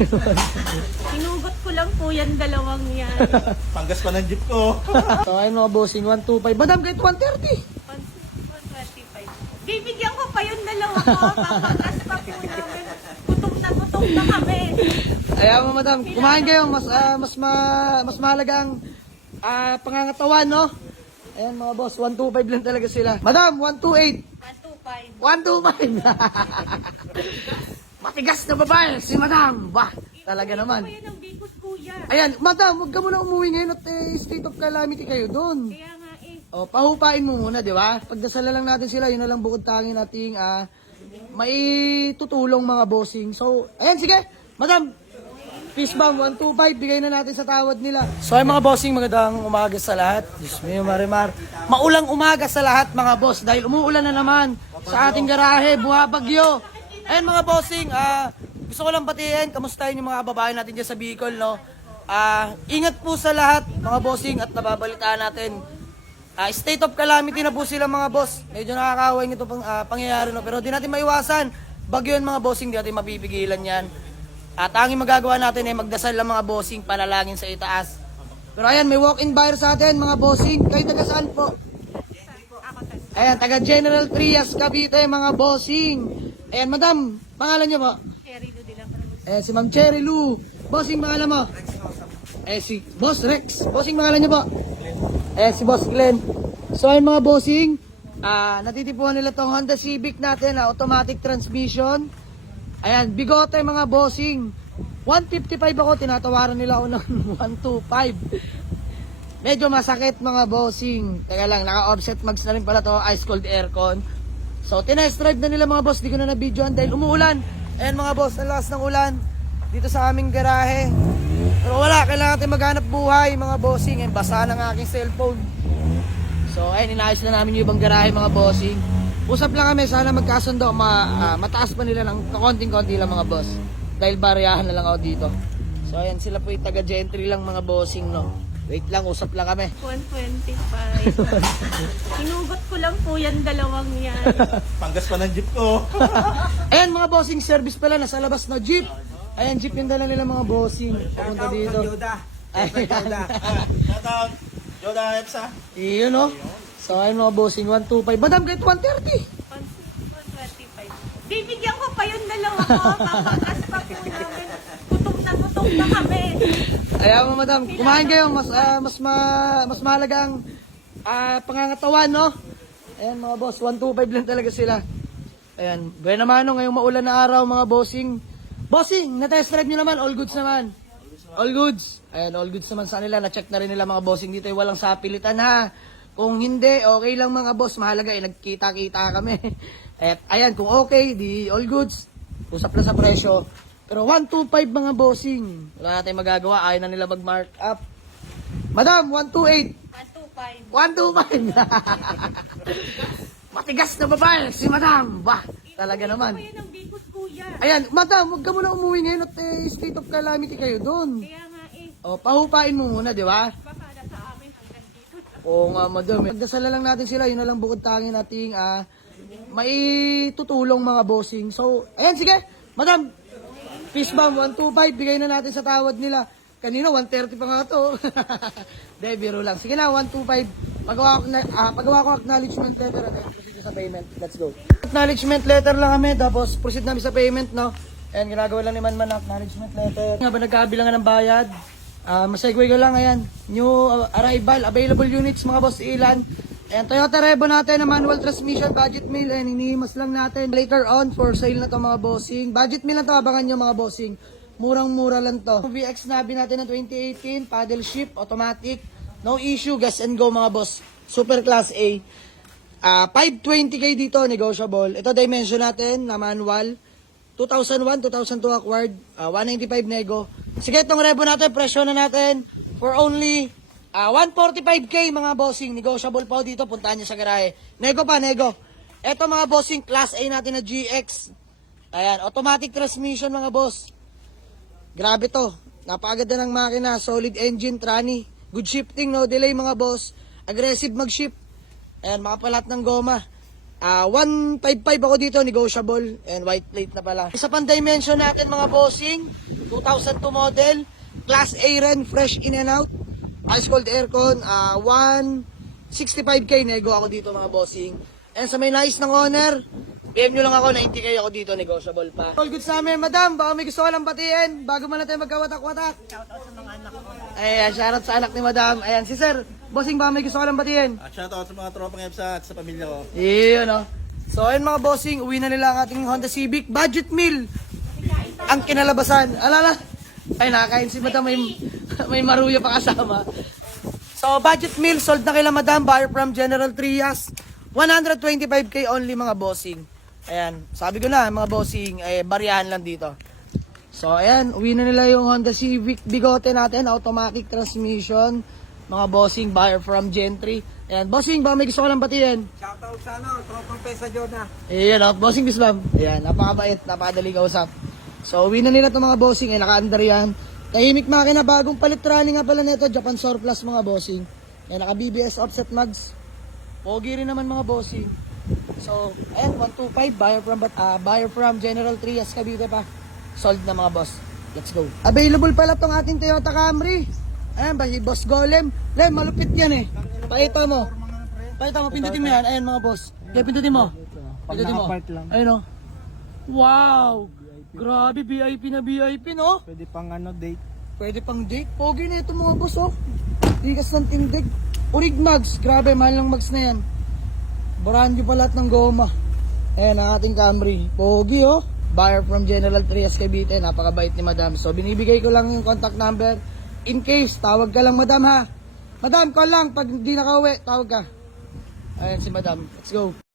Hinugot ko lang po yan, dalawang yan. Panggas pa ng jeep ko. So ayun mga bossing, 125. Madam, kahit 130. 125. Bibigyan ko pa yung dalawa ko. Papagas pa po namin. Gutom na kami. Ayan mo madam, kumain kayo. Mas mahalaga ang pangangatawan, no? Ayan mga boss, 125 lang talaga sila. Madam, 128. 125. 125. Matigas na babae, si madam. Bah, talaga naman. Kaya ng bikos kuya. Ayan, madam, huwag ka muna umuwi ngayon at state of calamity kayo doon. Kaya nga eh. O, pahupain mo muna, di ba? Pagdasalan lang natin sila, yun na lang bukod tanging nating maitutulong mga bossing. So, ayan, sige. Madam, peace bomb, 125, bigay na natin sa tawad nila. So ay mga bossing, magandang umaga sa lahat. Diyos mo, Marimar. Maulang umaga sa lahat mga boss dahil umuulan na naman sa ating garahe, buhabagyo. Ayun mga bossing, gusto ko lang batiin, kamustahin yung mga babae natin dyan sa Bicol, no? Ingat po sa lahat mga bossing at nababalitaan natin. State of calamity na po sila mga boss. Medyo nakakawin ito pangyayari, no? Pero di natin maiwasan. Bagyo yun mga bossing, di natin mapipigilan yan. At ang magagawa natin ay magdasal lang mga bossing, panalangin sa itaas. Pero ayan, may walk-in buyer sa atin mga bossing. Kayo taga saan po? Ayan, taga General Trias, Cavite mga bossing. Ayan, madam, pangalan niyo po? Cherry do lang. Ayan, si Ma'am Cherry Lou. Bossing, pangalan mo? Si Boss Rex. Bossing, pangalan niyo po? Si Boss Glenn. So ayun mga bossing, natitipuan nila tong Honda Civic natin, automatic transmission. Ayan, bigote mga bossing. 155 ako, tinatawaran nila ako ng 125. Medyo masakit mga bossing. Teka lang, naka-offset mags na rin pala to, ice cold aircon. So, tinest drive na nila mga boss, di ko na na-videoan dahil umuulan. Ayan mga boss, ang lakas ng ulan dito sa aming garahe. Pero wala, kailangan natin maghanap buhay mga bossing. Ayan, basa ng aking cellphone. So, ayun, inayos na namin yung ibang garahe mga bossing. Usap lang kami, sana magkasundo, mataas pa nila ng konting-konti lang mga boss. Dahil bariyahan na lang ako dito. So ayan, sila po yung taga-gentry lang mga bossing, no. Wait lang, usap lang kami. 125. Hinugot ko lang po yan, dalawang yan. Panggas pa ng jeep ko. Ayan mga bossing, service pala, nasa labas na jeep. Ayan, jeep yung dala nila mga bossing. Papunta dito. Shoutout. Yoda Epsa. Iyon, no. So ayun mga bossing, 125. Madam, kahit 130. 125. Bibigyan ko pa yung dalawa ko. Papagas pa po namin. Gutom na kami. Ayan mo madam, kumain kayo. Mas mahalaga ang pangangatawan, no? Ayan mga boss, 125 lang talaga sila. Ayan, buena mano ngayong maulan na araw mga bossing. Bossing, na-test drive nyo naman, all goods naman. All goods. Ayan, all goods naman sa nila. Na-check na rin nila mga bossing dito. Walang sapilitan ha. Kung hindi, okay lang mga boss. Mahalaga eh, nagkita-kita kami. At ayan, kung okay, di all goods. Usap lang sa presyo. Pero 125 mga bossing. Wala natin magagawa. Ayaw na nila mag-mark up. Madam, 128. 125. 125. Matigas na babae, si madam. Bah, talaga naman. Kaya ng bikos kuya. Ayan, madam, huwag ka muna umuwi ngayon at state of calamity kayo doon. Kaya nga eh. O, pahupain mo muna, di ba? Baka na sa amin hanggang dito. Oo nga, madam. Pagdasalan lang natin sila, yun na lang bukod tanging nating maitutulong mga bossing. So, ayan, sige. Madam, peace bomb, 125, bigay na natin sa tawad nila. Kanina, 130 pa nga to. De, biro lang. Sige na, 125. Pagawa ko acknowledgement letter at proceed sa payment. Let's go. Acknowledgement letter lang kami, tapos proceed namin sa payment, no? Ayan, ginagawa lang naman acknowledgement letter. Nga ba nagkabilangan ng bayad? Masegway ko lang, ayan. New arrival, available units, mga boss, ilan. Ayan, Toyota Revo natin na manual transmission, budget meal, and inihimas lang natin. Later on, for sale na to mga bossing. Budget meal lang to, abangan nyo mga bossing. Murang-mura lang to. VX Navi natin ng 2018, paddle shift, automatic. No issue, gas and go mga boss. Super class A. 520k dito, negotiable. Ito dimension natin na manual. 2001, 2002 acquired, 195 nego. Sige, itong Revo natin, presyo na natin for only 145k mga bossing. Negotiable pa dito, puntahan nyo sa garahe. Nego pa, nego. Ito mga bossing, class A natin na GX. Ayan, automatic transmission mga boss. Grabe to. Napakaganda ng makina, solid engine, tranny. Good shifting, no delay mga boss. Aggressive mag-shift. Ayan, makapalat ng goma. 155 ako dito, negotiable. And white plate na pala. Isa pang dimension natin mga bossing. 2002 model. Class A rin, fresh in and out. Ice cold aircon, 165k nego ako dito mga bossing. And sa may nais ng owner, PM nyo lang ako, 90k ako dito, negotiable pa. All good sa amin, madam. Baka may gusto ko lang batiin bago man natin magkawatak-watak. Shoutout sa mga anak ko. Ayan, shoutout sa anak ni madam. Ayan, si sir, bossing, baka may gusto ko lang batiin. At shoutout sa mga tropang EPSA at sa pamilya ko. Yun, no? So, ayun mga bossing, uwi na nila ang ating Honda Civic. Budget meal. Ang kinalabasan. Alala? Ay, nakakain si madam. May maruya pa kasama. So, budget meal. Sold na kila madam. Buyer from General Trias. 125k only mga bossing. Ayan. Sabi ko na, mga bossing, bariyahan lang dito. So, ayan. Uwi na nila yung Honda Civic Bigote natin. Automatic transmission. Mga bossing, buyer from Gentry. Ayan, bossing, baka may gusto ko lang batiin. Shoutout sa tropang Pesa Jordan. Ayan, bossing Bisbam. Ayan, napakabait, napakadali kausap. So, uwi na nila itong mga bossing. Naka-under yan. Tahimik makina, bagong palit running nga pala nito. Japan Surplus mga bossing. Ayan, naka-BBS offset mags. Pogi rin naman mga bossing. So, ayan, 125. Buyer from General Trias, Cavite pa. Sold na mga boss. Let's go. Available pala tong ating Toyota Camry. Ayan, ba, si Boss Golem. Lem, malupit yan eh. Pakita mo. Pakita mo, pindutin mo yan. Ayan mga boss. Kaya pindutin mo. Pindutin mo. Ayun o. Wow! Grabe, VIP na VIP, no? Pwede pang date. Pwede pang date. Pogi na ito mga boss, oh. Tigas ng tindig. Urig mags. Grabe, mahal ng mags na yan. Burahan nyo pa lahat ng goma. Ayan ang ating Camry. Pogi, oh. Buyer from General Trias, Cavite. Napakabait ni madam. So, binibigay ko lang yung contact number. In case, tawag ka lang madam ha. Madam, call lang. Pag hindi nakauwi, tawag ka. Ayan si madam. Let's go.